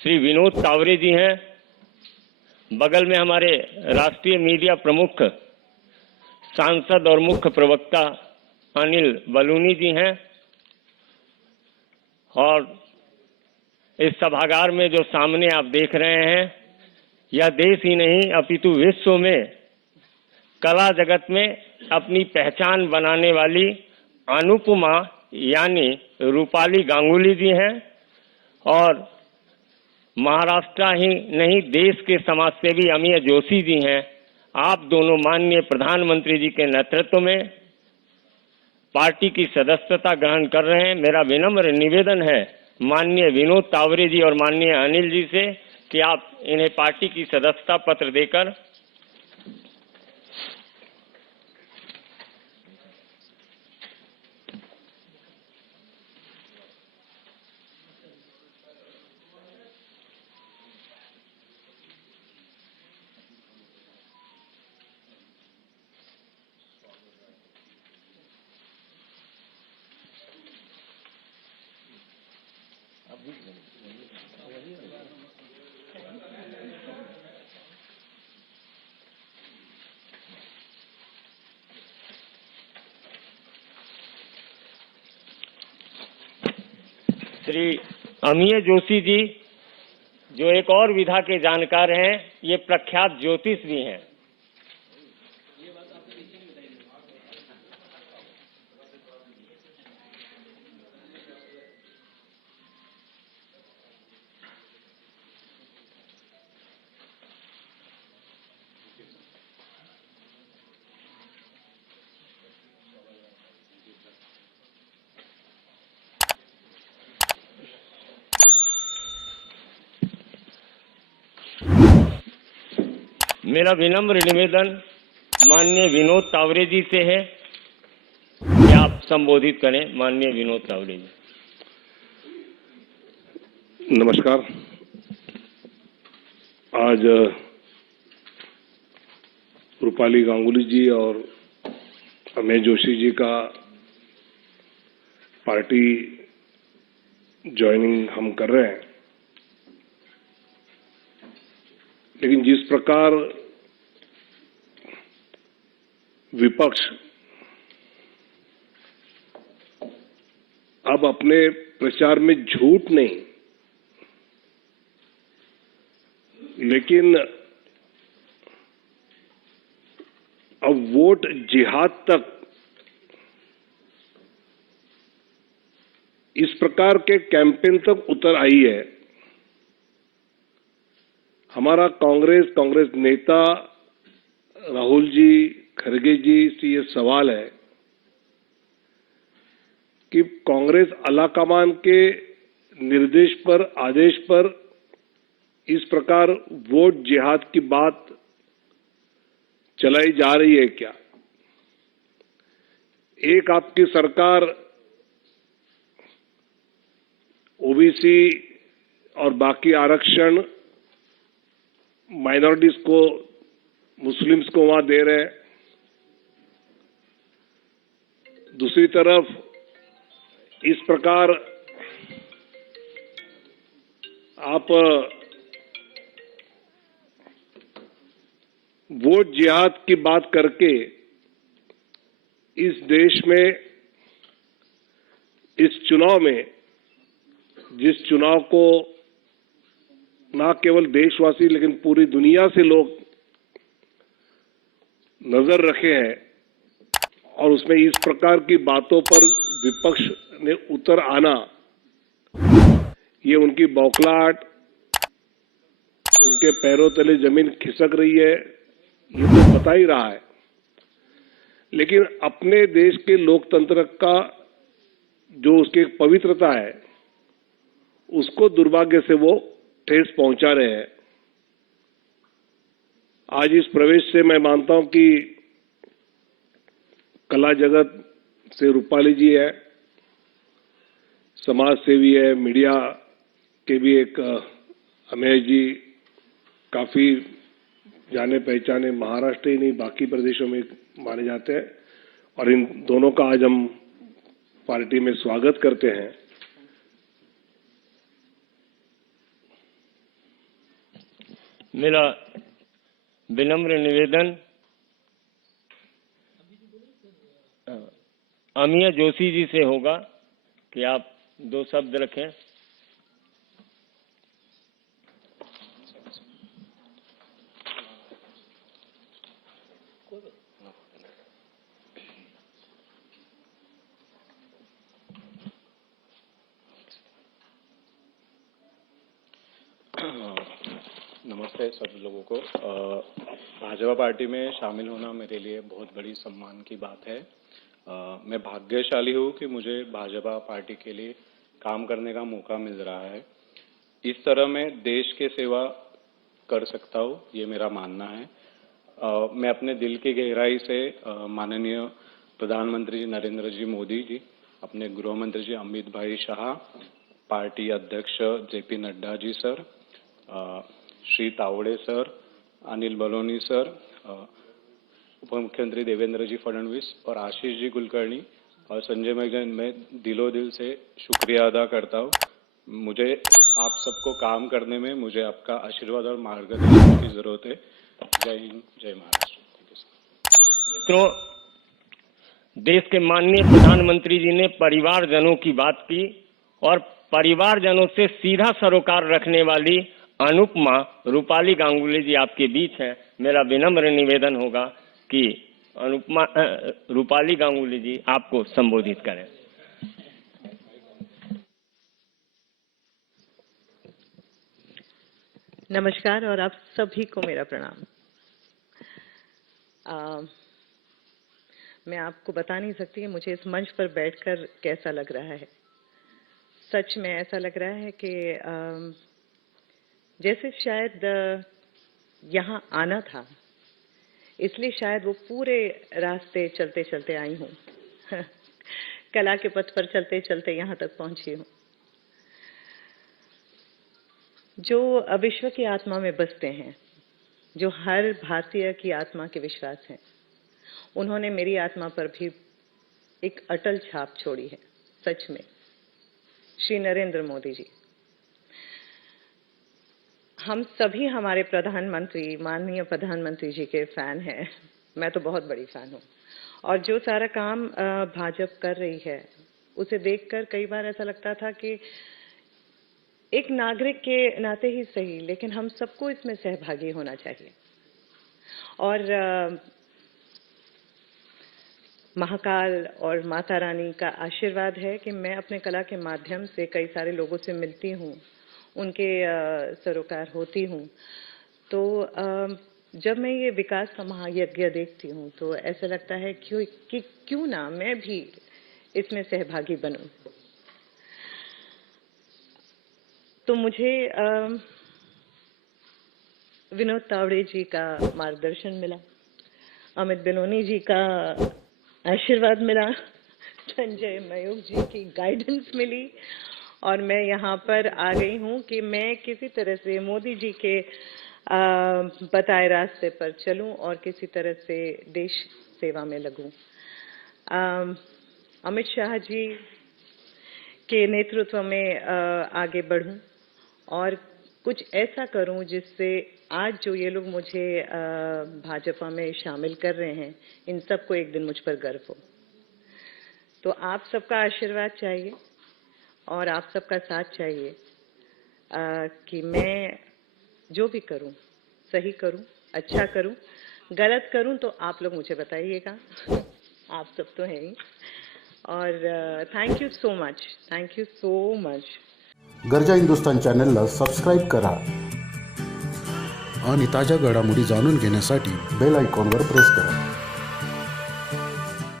श्री विनोद तावरे जी हैं। बगल में हमारे राष्ट्रीय मीडिया प्रमुख, सांसद और मुख्य प्रवक्ता अनिल बलूनी जी हैं। और इस सभागार में जो सामने आप देख रहे हैं, यह देश ही नहीं अपितु विश्व में कला जगत में अपनी पहचान बनाने वाली अनुपमा यानी रूपाली गांगुली जी हैं। और महाराष्ट्र ही नहीं, देश के समाजसेवी अमीय जोशी जी हैं। आप दोनों माननीय प्रधानमंत्री जी के नेतृत्व में पार्टी की सदस्यता ग्रहण कर रहे हैं। मेरा विनम्र निवेदन है माननीय विनोद तावरे जी और माननीय अनिल जी से कि आप इन्हें पार्टी की सदस्यता पत्र देकर श्री अमीय जोशी जी, जो एक और विधा के जानकार हैं, ये प्रख्यात ज्योतिष भी हैं। मेरा विनम्र निवेदन माननीय विनोद तावरे जी से है कि आप संबोधित करें। माननीय विनोद तावरे जी। नमस्कार। आज रूपाली गांगुली जी और अमेय जोशी जी का पार्टी ज्वाइनिंग हम कर रहे हैं, लेकिन जिस प्रकार विपक्ष अब अपने प्रचार में झूठ नहीं लेकिन अब वोट जिहाद तक इस प्रकार के कैंपेन तक उतर आई है। हमारा कांग्रेस नेता राहुल जी खड़गे जी से ये सवाल है कि कांग्रेस आलाकमान के निर्देश पर, आदेश पर इस प्रकार वोट जिहाद की बात चलाई जा रही है क्या? एक आपकी सरकार ओबीसी और बाकी आरक्षण माइनॉरिटीज को, मुस्लिम्स को वहां दे रहे हैं, दूसरी तरफ इस प्रकार आप वोट जिहाद की बात करके इस देश में, इस चुनाव में, जिस चुनाव को न केवल देशवासी लेकिन पूरी दुनिया से लोग नजर रखे हैं, और उसमें इस प्रकार की बातों पर विपक्ष ने उतर आना, ये उनकी बौखलाहट, उनके पैरों तले जमीन खिसक रही है, ये तो बता ही रहा है। लेकिन अपने देश के लोकतंत्र का जो उसकी पवित्रता है, उसको दुर्भाग्य से वो ठेस पहुंचा रहे हैं। आज इस प्रवेश से मैं मानता हूं कि कला जगत से रूपाली जी है, समाज सेवी है, मीडिया के भी एक अमेय जी काफी जाने पहचाने, महाराष्ट्र ही नहीं बाकी प्रदेशों में माने जाते हैं, और इन दोनों का आज हम पार्टी में स्वागत करते हैं। मेरा विनम्र निवेदन अमिया जोशी जी से होगा कि आप 2 शब्द रखें। नमस्ते सभी लोगों को। भाजपा पार्टी में शामिल होना मेरे लिए बहुत बड़ी सम्मान की बात है। मैं भाग्यशाली हूँ कि मुझे भाजपा पार्टी के लिए काम करने का मौका मिल रहा है। इस तरह मैं देश के सेवा कर सकता हूँ, ये मेरा मानना है। मैं अपने दिल की गहराई से माननीय प्रधानमंत्री जी नरेंद्र जी मोदी जी, अपने गृह मंत्री जी अमित भाई शाह, पार्टी अध्यक्ष JP Nadda ji sir, Shri Tawde sir, Anil Baloni sir, उप मुख्यमंत्री देवेंद्र जी फडणवीस और आशीष जी कुलकर्णी और संजय मैगन, मैं दिलो दिल से शुक्रिया अदा करता हूँ। मुझे आप सबको काम करने में मुझे आपका आशीर्वाद और मार्गदर्शन की जरूरत है। जय हिंद, जय महाराष्ट्र। Thank you sir. मित्रों, देश के माननीय प्रधानमंत्री जी ने परिवारजनों की बात की और परिवारजनों से सीधा सरोकार रखने वाली अनुपमा रूपाली गांगुली जी आपके बीच हैं। मेरा विनम्र निवेदन होगा कि अनुपमा रूपाली गांगुली जी आपको संबोधित करें। नमस्कार और आप सभी को मेरा प्रणाम। मैं आपको बता नहीं सकती कि मुझे इस मंच पर बैठकर कैसा लग रहा है। सच में ऐसा लग रहा है कि जैसे शायद यहाँ आना था, इसलिए शायद वो पूरे रास्ते चलते चलते आई हूँ कला के पथ पर चलते चलते यहाँ तक पहुँची हूँ। जो विश्व की आत्मा में बसते हैं, जो हर भारतीय की आत्मा के विश्वास हैं, उन्होंने मेरी आत्मा पर भी एक अटल छाप छोड़ी है। सच में श्री नरेंद्र मोदी जी, हम सभी हमारे प्रधानमंत्री, माननीय प्रधानमंत्री जी के फैन हैं। मैं तो बहुत बड़ी फैन हूँ और जो सारा काम भाजपा कर रही है उसे देखकर कई बार ऐसा लगता था कि एक नागरिक के नाते ही सही, लेकिन हम सबको इसमें सहभागी होना चाहिए। और महाकाल और माता रानी का आशीर्वाद है कि मैं अपने कला के माध्यम से कई सारे लोगों से मिलती हूँ, उनके सरोकार होती हूँ। तो जब मैं ये विकास का महायज्ञ देखती हूँ तो ऐसा लगता है कि क्यों ना मैं भी इसमें सहभागी बनूं। तो मुझे विनोद तावड़े जी का मार्गदर्शन मिला, अमित बेलोनी जी का आशीर्वाद मिला, संजय मयूख जी की गाइडेंस मिली और मैं यहाँ पर आ गई हूँ कि मैं किसी तरह से मोदी जी के बताए रास्ते पर चलूं और किसी तरह से देश सेवा में लगूं। अमित शाह जी के नेतृत्व में आगे बढ़ूं और कुछ ऐसा करूं जिससे आज जो ये लोग मुझे भाजपा में शामिल कर रहे हैं, इन सबको एक दिन मुझ पर गर्व हो। तो आप सबका आशीर्वाद चाहिए और आप सबका साथ चाहिए कि मैं जो भी करूं सही करूं, अच्छा करूं। गलत करूं तो आप लोग मुझे बताइएगा आप सब तो हैं ही। और thank you so much, thank you so much. गरजा हिंदुस्तान चॅनलला सबस्क्राईब करा आणि ताज्या घडामोडी जाणून घेण्यासाठी बेल आयकॉनवर प्रेस करा।